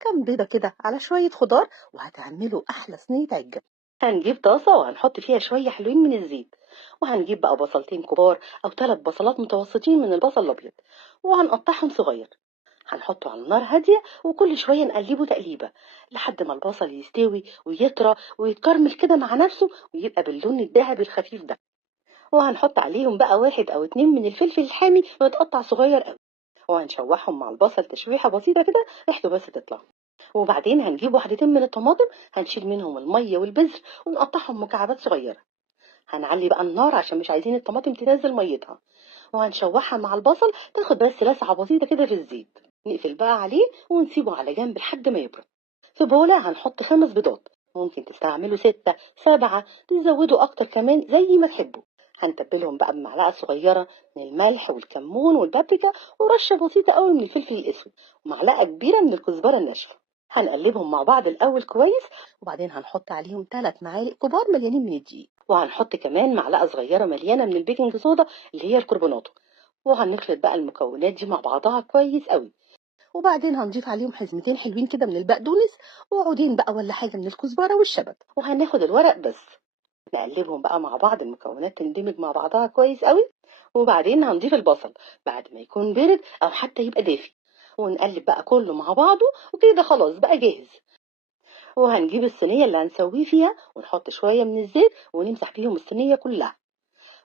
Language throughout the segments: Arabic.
كام بيضة كده على شوية خضار وهتعملوا أحلى صينية عجة. هنجيب طاسة وهنحط فيها شوية حلوين من الزيت، وهنجيب بقى بصلتين كبار أو 3 بصلات متوسطين من البصل الأبيض وهنقطعهم صغير. هنحطه على نار هادية وكل شوية نقلبه تقليبة لحد ما البصل يستوي ويطرى ويتكرمل كده مع نفسه ويبقى باللون الذهبي الخفيف ده. وهنحط عليهم بقى 1 أو 2 من الفلفل الحامي متقطع صغير قوي، وهنشوحهم مع البصل تشويحة بسيطة كده ريحته بس تطلع. وبعدين هنجيب 1 من الطماطم، هنشيل منهم المية والبذر ونقطعهم مكعبات صغيرة. هنعلي بقى النار عشان مش عايزين الطماطم تنزل ميتها، وهنشوحها مع البصل تاخد بس لسعة بسيطة كده في الزيت. نقفل بقى عليه ونسيبه على جنب لحد ما يبرد. في بولة هنحط 5 بيضات، ممكن تستعملوا 6 7، تزودوا أكتر كمان زي ما تحبوا. هنتبلهم بقى بمعلقة صغيرة من الملح والكمون والبابريكا ورشة بسيطة قوي من الفلفل الأسود ومعلقة كبيرة من الكزبرة الناشفة. هنقلبهم مع بعض الأول كويس، وبعدين هنحط عليهم 3 معالق كبار مليانين من الدقيق، وهنحط كمان معلقة صغيرة مليانة من البيكنج صودا اللي هي الكربوناتو. وهنخلط بقى المكونات دي مع بعضها كويس قوي، وبعدين هنضيف عليهم حزمتين حلوين كده من البقدونس وعودين بقى ولا حاجة من الكزبرة والشبت، وهناخد الورق بس. نقلبهم بقى مع بعض، المكونات تندمج مع بعضها كويس قوي. وبعدين هنضيف البصل بعد ما يكون بارد او حتى يبقى دافي، ونقلب بقى كله مع بعضه وكده خلاص بقى جاهز. وهنجيب الصينية اللي هنسويه فيها ونحط شوية من الزيت ونمسح بيهم الصينية كلها.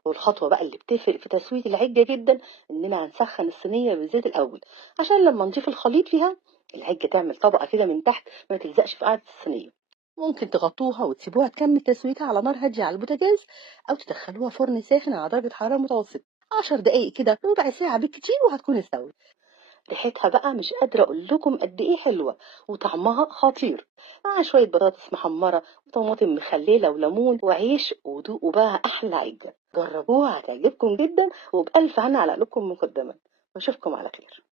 والخطوة بقى اللي بتفرق في تسوية العجة جدا إننا هنسخن الصينية بالزيت الأول عشان لما نضيف الخليط فيها العجة تعمل طبقة كده من تحت ما تلزقش في قاعدة الصينية. ممكن تغطوها وتسيبوها تكمل تسويتها على نار هادية على البوتاجاز، أو تدخلوها فرن ساخن على درجة حرارة متوسطة 10 دقايق كده، ربع ساعة بالكتير وهتكون استوت. ريحتها بقى مش قادرة أقول لكم قد إيه حلوة، وطعمها خطير مع شوية بطاطس محمرة وطماطم مخللة وليمون وعيش، ودوقوا بقى أحلى عجة. جربوها هتعجبكم جدا، وبألف هنا على قلوبكم مقدما. وأشوفكم على خير.